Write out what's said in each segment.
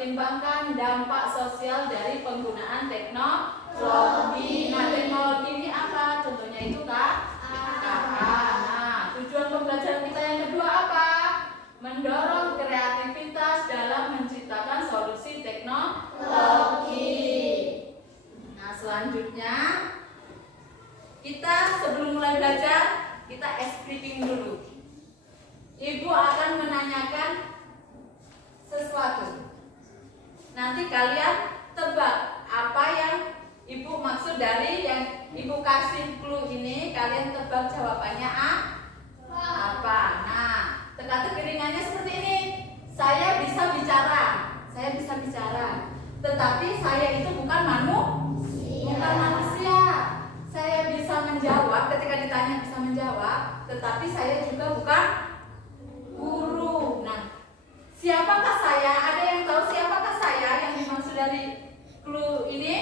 mempertimbangkan dampak sosial dari penggunaan teknologi. Nah, teknologi ini apa? Contohnya itu KA. Nah, tujuan pembelajaran kita yang kedua apa? Mendorong kreativitas dalam menciptakan solusi teknologi. Nah, selanjutnya kita sebelum mulai belajar, kita escripting dulu. Ibu akan menanyakan sesuatu. Nanti kalian tebak apa yang ibu maksud dari yang ibu kasih clue ini. Kalian tebak jawabannya apa. Nah, teka-teki ringannya seperti ini. Saya bisa bicara. Tetapi saya itu bukan manusia. Saya bisa menjawab ketika ditanya, bisa menjawab. Tetapi saya juga bukan guru. Nah, siapakah saya? Ada yang tahu siapakah saya yang dimaksud dari clue ini?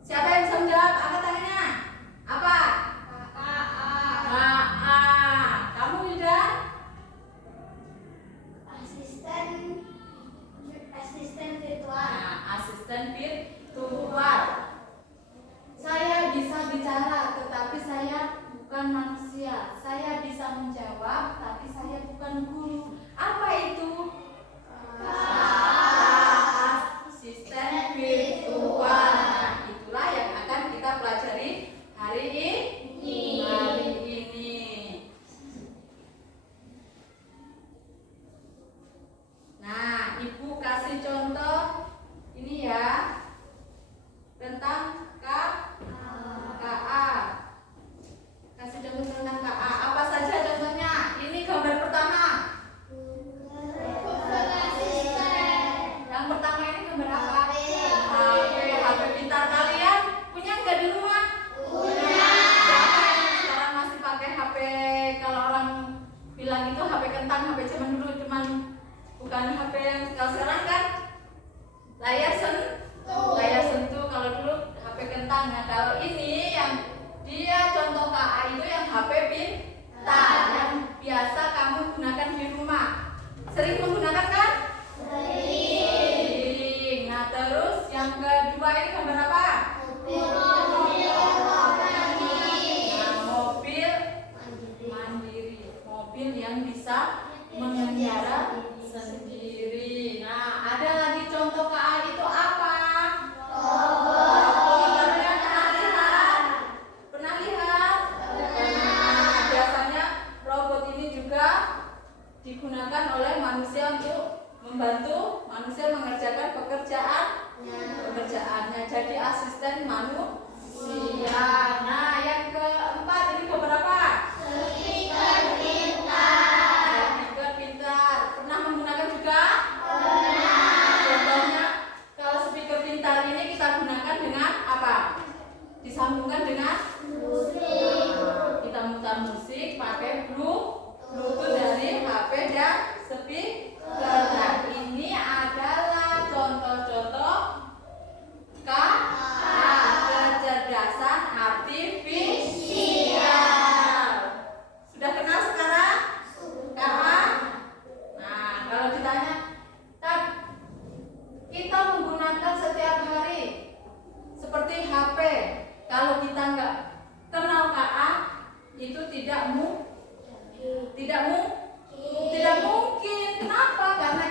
Siapa yang bisa menjawab? Angkat tangannya. Apa? Kamu Yuda? Asisten virtual. Nah, asisten virtual. Saya bisa bicara, tetapi saya bukan manusia. Saya bisa menjawab, tapi saya bukan guru. Apa itu? Asisten virtual. Nah, itulah yang akan kita pelajari hari ini. Nah, ibu kasih contoh ini ya tentang KA. Kasih contoh tentang KA. Apa saja contohnya? Ini gambar pertama. Yang pertama ini gambar apa? HP pintar. Kalian punya nggak di rumah? Punya. Siapa yang sekarang masih pakai HP? Kalau orang bilang itu HP kentang, HP zaman dulu, cuman bukan HP yang sekarang kan layar sentuh. Kalau dulu HP kentang. Nah, kalau ini yang dia contoh KA itu yang HP pintar yang biasa kamu gunakan di rumah. Sering menggunakan kan? Sering. Nah, terus yang kedua ini gambar apa? Nah, mobil mandiri. Mobil yang bisa mengendarai sendiri. Nah, ada lagi contoh KA itu apa? Pernah lihat? Biasanya robot ini juga digunakan oleh manusia untuk membantu manusia mengerjakan pekerjaannya. Jadi asisten manusia. Nah, yang keempat ini gambar apa? Speaker pintar. Pernah menggunakan juga? Contohnya, kalau speaker pintar ini kita gunakan dengan apa? Disambungkan dengan musik. Kita mutar musik pakai Bluetooth dari HP dan speaker. Nah, ini adalah contoh-contoh kecerdasan artifisial. Sudah kenal sekarang? KA? Nah, kalau ditanya, kita menggunakan setiap hari seperti HP. Kalau kita nggak kenal KA, itu tidak mungkin. Kenapa? Karena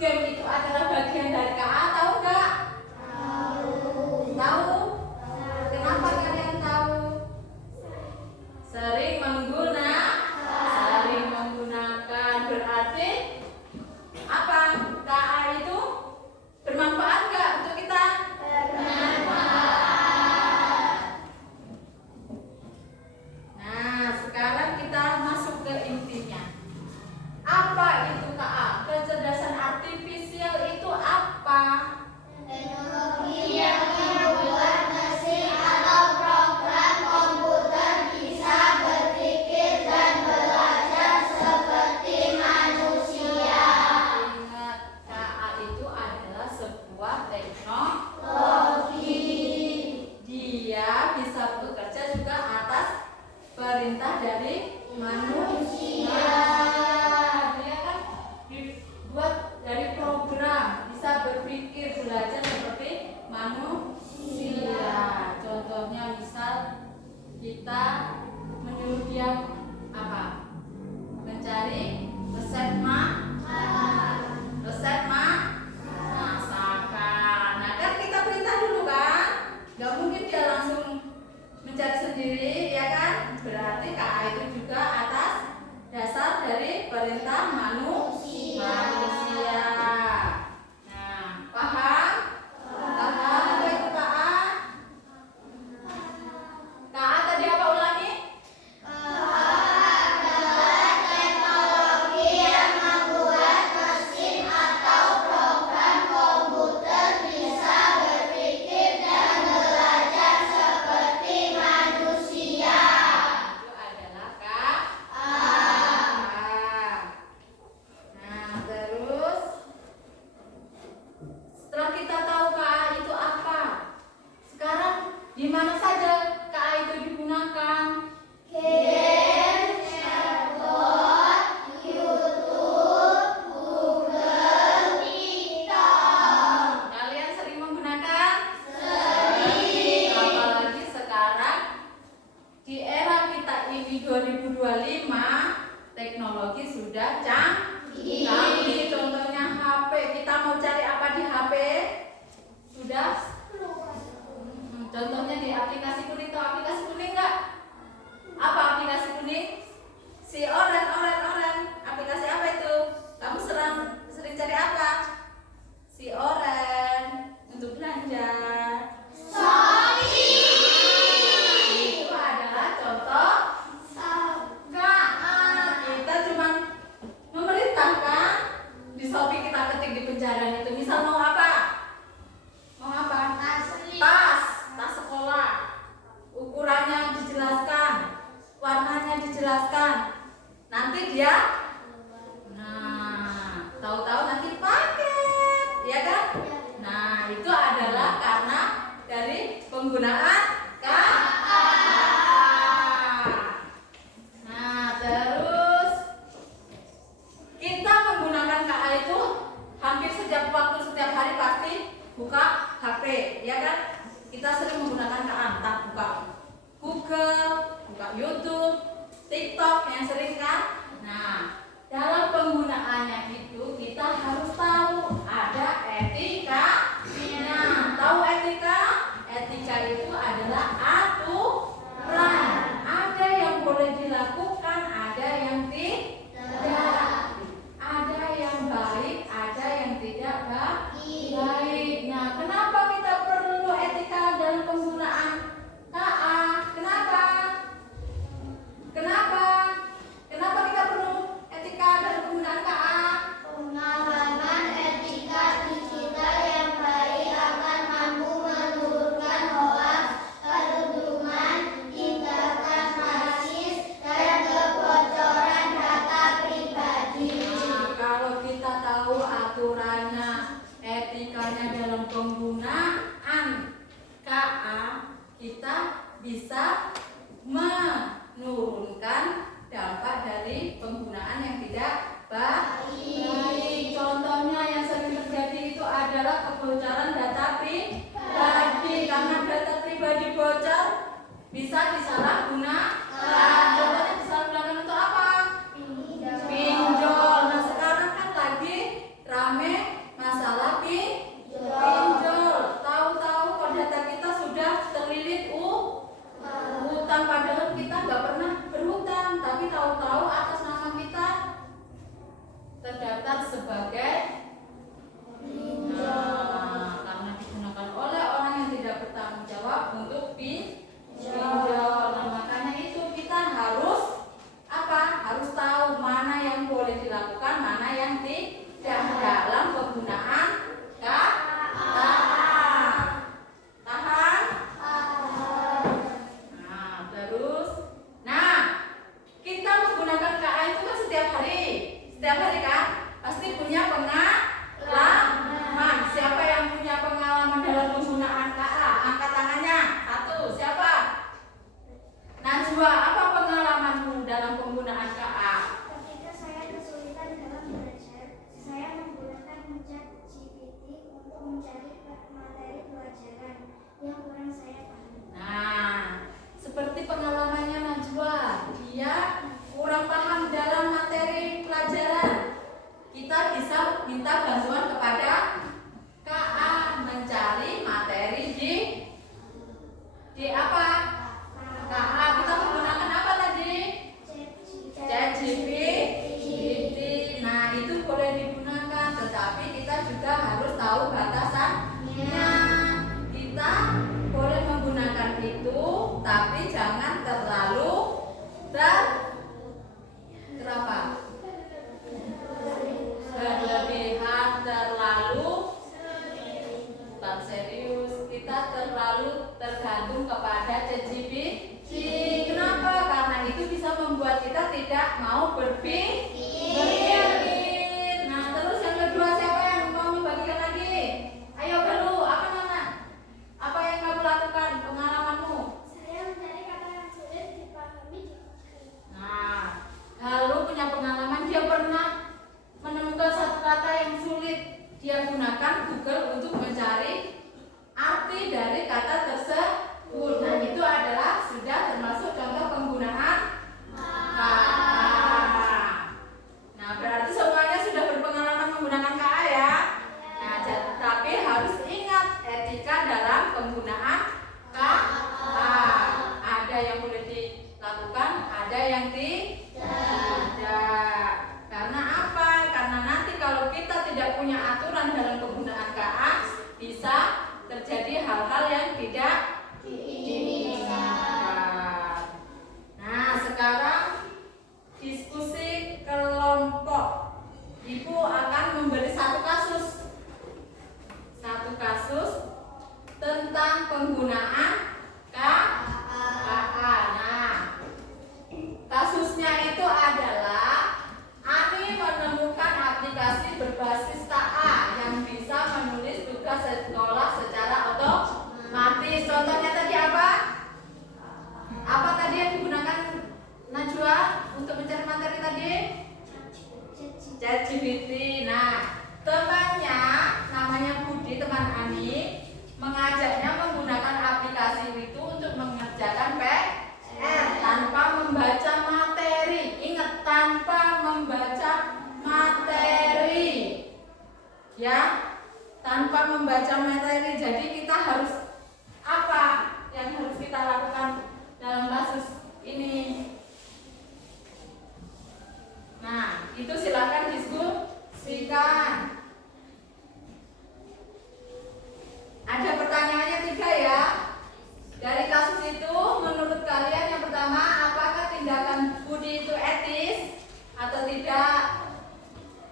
game itu adalah bagian dari KA, tahu nggak? Tahu? Kenapa kalian tahu? Sering menggunakan berarti apa? KA itu bermanfaat nggak untuk kita? Nah, sekarang kita masuk ke intinya. Apa itu KA? Kecerdasan artifisial itu apa? Teknologi yang membuat mesin atau program komputer bisa berpikir dan belajar seperti manusia. Ingat, KA itu adalah sebuah teknologi. Dia bisa bekerja juga atas perintah dari manusia. Dia kan dibuat dari program, bisa berpikir, belajar seperti manusia. Contohnya misal kita menyuruh dia apa? Mencari resep masakan. Nah, kan kita perintah dulu kan? Gak mungkin dia langsung mencari sendiri, ya kan? Berarti KA itu juga atas dasar dari perintah manusia. Nah, paham? Paham apa itu KA? KA tadi apa, ulangi? Teknologi yang membuat mesin atau program komputer bisa berpikir dan belajar seperti manusia. Itu adalah KA. Nah, terus setelah kita tahu KA itu apa, sekarang di mana saja KA itu digunakan? Game, chatbot, YouTube, Google, TikTok. Kalian sering menggunakan? Sering. Apalagi sekarang di era kita ini 2025, teknologi sudah canggih. Contohnya HP, kita mau cari apa di HP? Sudah. Contohnya di aplikasi kuning, tahu aplikasi kuning nggak? Apa aplikasi kuning? Si oren. Aplikasi apa itu? Kamu sering cari apa? Si oren untuk belanja. Itu adalah contoh KA. Kita cuma memerintahkan. Di Shopee kita ketik di pencarian itu, misal mau apa? Mau apa? Tas sekolah. Ukurannya dijelaskan, warnanya dijelaskan. Nanti dia tahu-tahu nanti paket, ya kan? Nah, itu adalah karena dari penggunaan KA. Nah, terus kita menggunakan KA itu hampir setiap waktu, setiap hari pasti buka HP, ya kan? Kita sering menggunakan KA, entah buka Google, buka YouTube, TikTok yang sering kan? Nah, dalam penggunaannya itu kita harus tahu ada etikanya. Tahu etika? Etika itu adalah aturan. Ada yang boleh dilakukan, ada yang tidak. Ada yang baik, ada yang tidak baik. Nah, kenapa kita perlu etika dalam penggunaan KA? Kenapa? Kenapa kita perlu etika dalam penggunaan KA? Pengalaman etika digital yang baik akan mampu menurunkan hoaks, perundungan, tindakan rasis, dan kebocoran data pribadi. Nah, kalau kita tahu aturannya, etikanya dalam penggunaan KA, kita bisa menurunkan dampak dari penggunaan yang tidak baik. Contohnya yang sering terjadi itu adalah kebocoran data pribadi. Karena data pribadi bocor, bisa disalahgunakan. Contohnya disalahgunakan untuk apa? Pinjol. Nah, sekarang kan lagi rame pelajaran yang kurang saya pahami. Nah, seperti pengalamannya Najwa, dia kurang paham dalam materi pelajaran. Kita bisa minta bantuan kepada KA mencari materi di apa? KA kita menggunakan apa tadi? ChatGPT. Nah, itu boleh digunakan, tetapi kita juga harus tahu batasannya. Kita boleh menggunakan itu, tapi jangan terlalu berlebihan, terlalu serius. Kita terlalu tergantung kepada ChatGPT. Kenapa? Karena itu bisa membuat kita tidak mau berpikir. Nah, terus yang kedua, siapa yang mau membagikan lagi? Ayo dulu, apa yang kamu lakukan, pengalamanmu? Saya mencari kata yang sulit dipahami. Nah, lalu punya pengalaman, dia pernah menemukan satu kata yang sulit. Dia gunakan Google untuk mencari arti dari kata tersebut. Nah, itu adalah sudah termasuk contoh penggunaan KA. Nah, berarti semuanya sudah berpengalaman menggunakan KA ya. Nah, tapi harus ingat etika dalam penggunaan KA. Ada yang boleh dilakukan, ada yang tidak. Karena apa? Karena nanti kalau kita tidak punya aturan dalam penggunaan KA, bisa terjadi hal-hal yang tidak diinginkan. Nah, sekarang diskusi kelompok. Ibu akan memberi satu kasus tentang penggunaan KA. Nah, kasusnya itu adalah Ani menemukan aplikasi berbasis KA yang bisa menulis tugas sekolah secara otomatis. Contohnya tadi apa? Apa tadi yang digunakan Najwa untuk mencari materi tadi? ChatGPT. Nah, temannya namanya Budi, teman Ani, mengajaknya menggunakan aplikasi itu untuk mengerjakan PR tanpa membaca materi. Ingat, tanpa membaca materi. Ya, tanpa membaca materi. Jadi kita harus apa yang harus kita lakukan dalam kasus ini? Nah, itu silakan diskusikan. Ada pertanyaannya 3 ya. Dari kasus itu, menurut kalian yang pertama, apakah tindakan Budi itu etis atau tidak?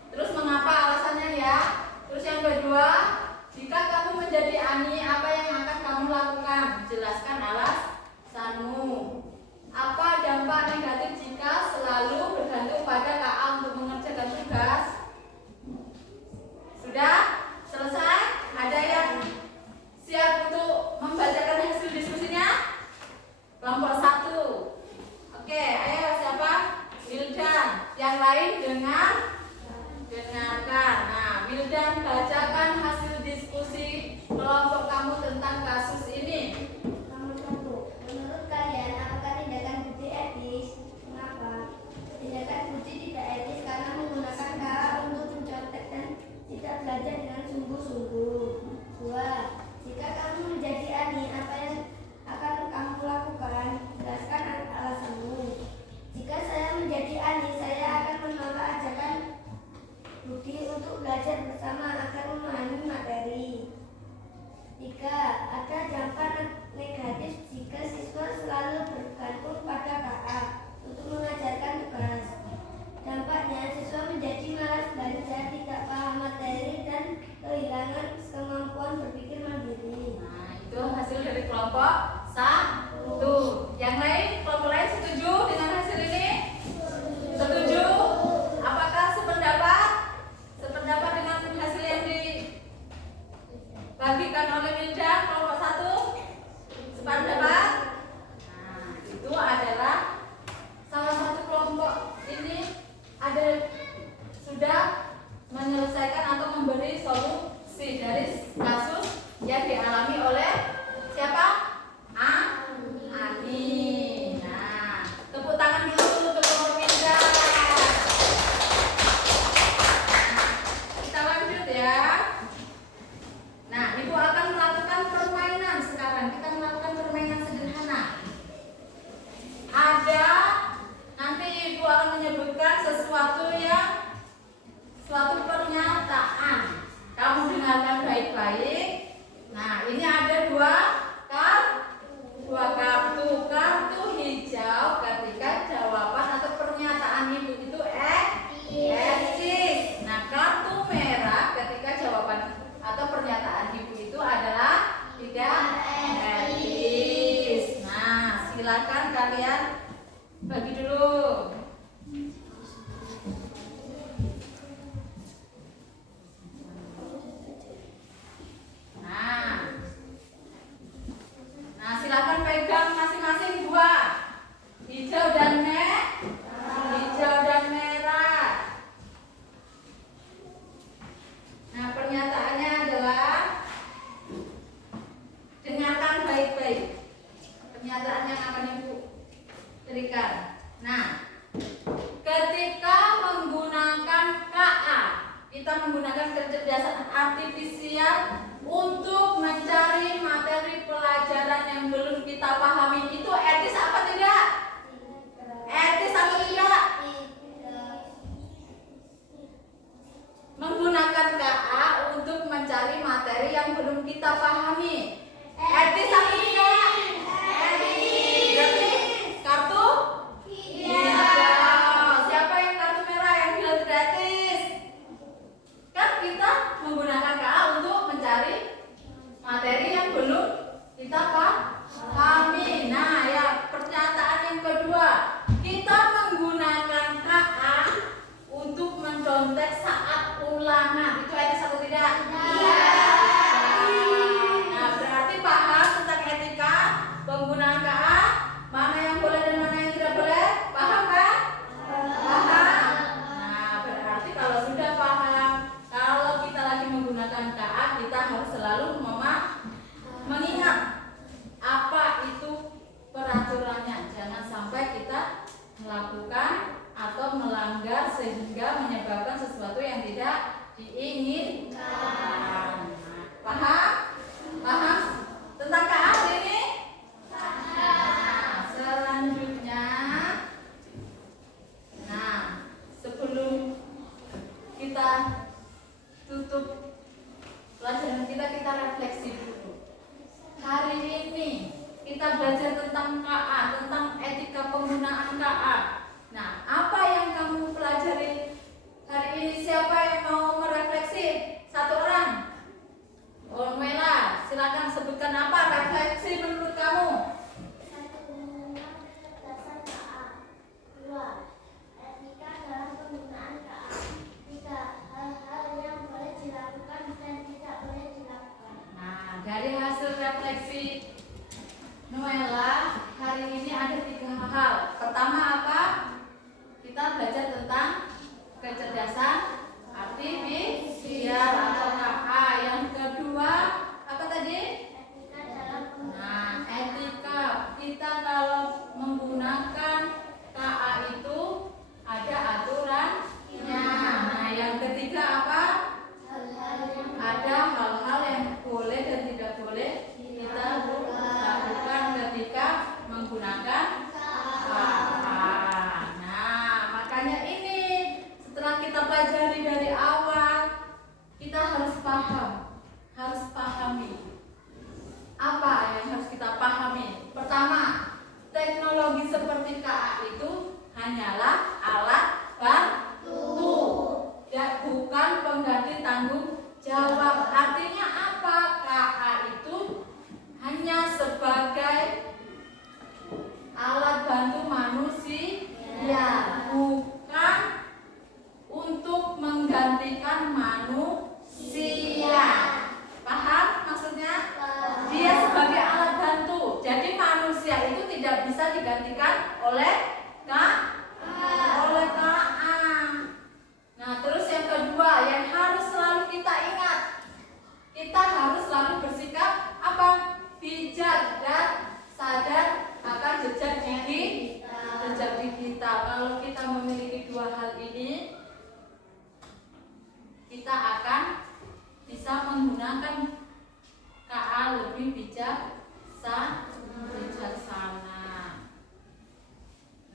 Terus mengapa alasannya ya? Terus yang kedua, jika kamu menjadi Ani, apa yang akan kamu lakukan? Jelaskan alasanmu. Apa dampak negatif jika selalu bergantung pada KA untuk mengerjakan tugas? Sudah? Selesai? Ada yang siap untuk membacakan hasil diskusinya? Kelompok 1. Oke, ayo siapa? Wildan. Yang lain dengarkan. Nah, Wildan, bacakan hasil diskusi kelompok kamu tentang kasus ini. Nomor 1. Menurut kalian, apakah tindakan Budi etis? Mengapa? Tindakan Budi tidak etis karena menggunakan KA untuk mencontek dan tidak belajar dengan sungguh-sungguh. 2. Jika kamu menjadi Ani, apa yang akan kamu lakukan? Jelaskan alasanmu. Jika saya menjadi Ani, saya akan menolak ajakan Budi untuk belajar bersama agar memahami materi. 3. Ada dampak negatif jika siswa selalu bergantung pada KA untuk mengajarkan tugas. Dampaknya, siswa menjadi malas belajar, tidak paham materi, dan kehilangan kemampuan berpikir kecerdasan artifisial untuk mencari materi pelajaran yang belum kita pahami. Itu etis apa tidak? Etis apa tidak? Menggunakan KA untuk mencari materi yang belum kita pahami. Etis apa tidak? Etis. Berarti kartu? Hijau. Siapa yang kartu merah yang bilang tidak etis? Kan kita menggunakan KA untuk mencari materi yang belum kita pahami. Nah, ya, pernyataan yang kedua, kita menggunakan KA untuk mencontek saat ulangan. Itu etis atau tidak? Iya. Nah, berarti paham tentang etika penggunaan KA, mana yang boleh dan mana yang tidak boleh? Paham kan? Paham. Nah, berarti kalau sudah paham, kalau kita lagi menggunakan KA, kita harus selalu mengingat apa itu peraturannya. Jangan sampai kita melakukan atau melanggar sehingga menyebabkan sesuatu yang tidak diinginkan. Paham? Paham tentang KA ini? Nah, selanjutnya, nah, sebelum kita tutup pelajaran kita refleksi dulu. Hari ini kita belajar tentang KA, tentang etika penggunaan KA. Nah, apa yang kamu pelajari hari ini? Siapa yang mau merefleksi? Satu orang. Oh, Mela, silakan sebutkan apa refleksi menurut kamu. 1. Penggunaan kecerdasan KA. 2. Etika dalam penggunaan KA. 3. Hal-hal yang boleh dilakukan dan tidak boleh dilakukan. Nah, dari hasil refleksi Noella, hari ini ada 3 hal. Pertama apa? Kita belajar tentang kecerdasan artifisial atau KA. Yang kedua, apa tadi? Etika dalam penggunaan. Nah, etika. Kita kalau menggunakan KA itu ada aturannya. Nah, yang ketiga apa? Hal-hal yang Ada hal-hal yang boleh dan tidak boleh kita lakukan ketika menggunakan KA. Nah, makanya ini setelah kita pelajari dari awal, kita harus paham, harus pahami apa yang harus kita pahami. Pertama, teknologi seperti KA itu hanyalah alat bantu, ya, bukan pengganti tanggung jawab. Artinya apa? KA itu hanya sebagai alat bantu manusia, bukan untuk menggantikan manusia. Paham maksudnya? Dia sebagai alat bantu. Jadi manusia itu tidak bisa digantikan oleh KA. Nah, terus yang kedua yang harus selalu kita ingat, kita harus selalu bersikap apa? Bijak dan sadar akan jejak digital. Kalau kita memiliki 2 hal ini, kita akan bisa menggunakan KA lebih bijaksana.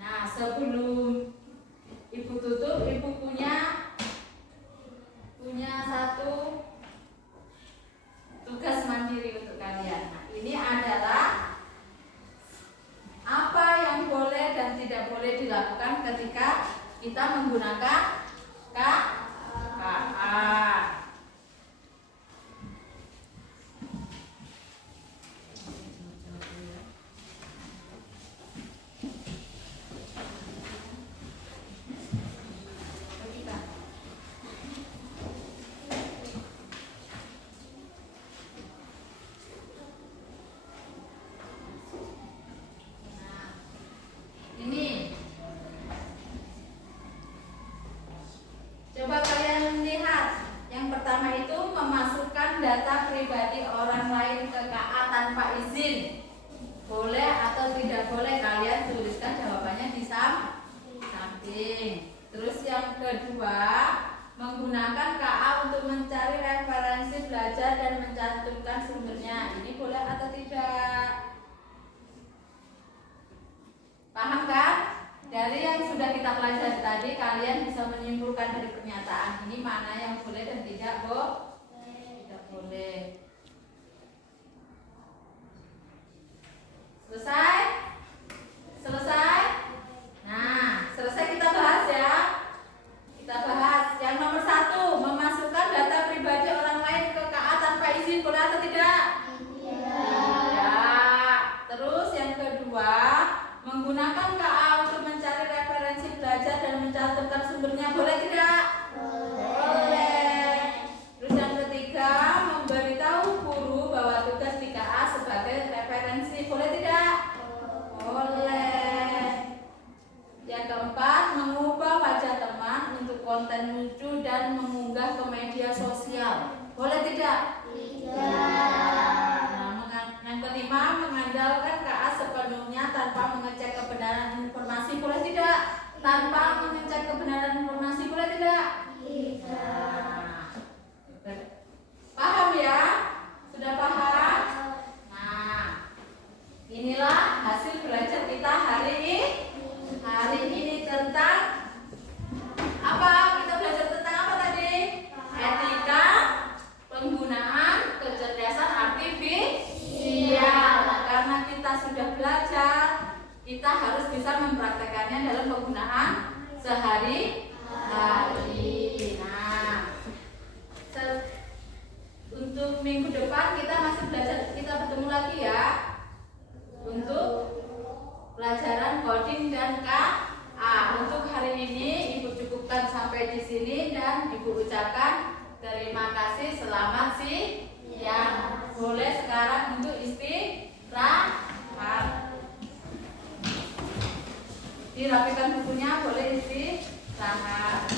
Nah, sebelum Ibu tutup, Ibu punya satu tugas mandiri untuk kalian. Nah, ini adalah apa yang boleh dan tidak boleh dilakukan ketika kita menggunakan KA. Ini coba kalian lihat. Yang pertama itu memasukkan data pribadi orang lain ke KA tanpa izin. Boleh atau tidak boleh? Kalian tuliskan jawabannya di samping. Terus yang kedua, menggunakan KA untuk mencari Ini mana yang boleh dan tidak tidak boleh. Selesai? Selesai? Nah, selesai kita bahas ya. Kita bahas yang nomor 1, memasukkan data pribadi orang lain ke KA tanpa izin, boleh atau tidak? Tidak. Terus yang kedua, menggunakan KA untuk mencari referensi belajar dan mencantumkan sumbernya, boleh tidak? Boleh. Terus yang ketiga, memberitahu guru bahwa tugas di KA sebagai referensi, boleh tidak? Boleh. Yang keempat, mengubah wajah teman untuk konten lucu dan mengunggah ke media sosial, boleh tidak? Nah, yang kelima, mengandalkan KA sepenuhnya tanpa mengecek kebenaran informasi, boleh tidak? Tanpa mengecek kebenaran informasi, boleh tidak? Nah, paham ya? Sudah paham? Nah, inilah hasil belajar kita hari ini tentang apa? Kita belajar tentang apa tadi? Etika penggunaan kecerdasan artifisial. Nah, karena kita sudah belajar, kita harus bisa mempraktekannya dalam penggunaan sehari-hari. Nah, untuk minggu depan kita masih belajar, kita bertemu lagi ya untuk pelajaran coding dan KA. Untuk hari ini Ibu cukupkan sampai di sini dan Ibu ucapkan terima kasih, selamat siang. Boleh sekarang untuk istirahat. Dirapikan bukunya, boleh istirahat.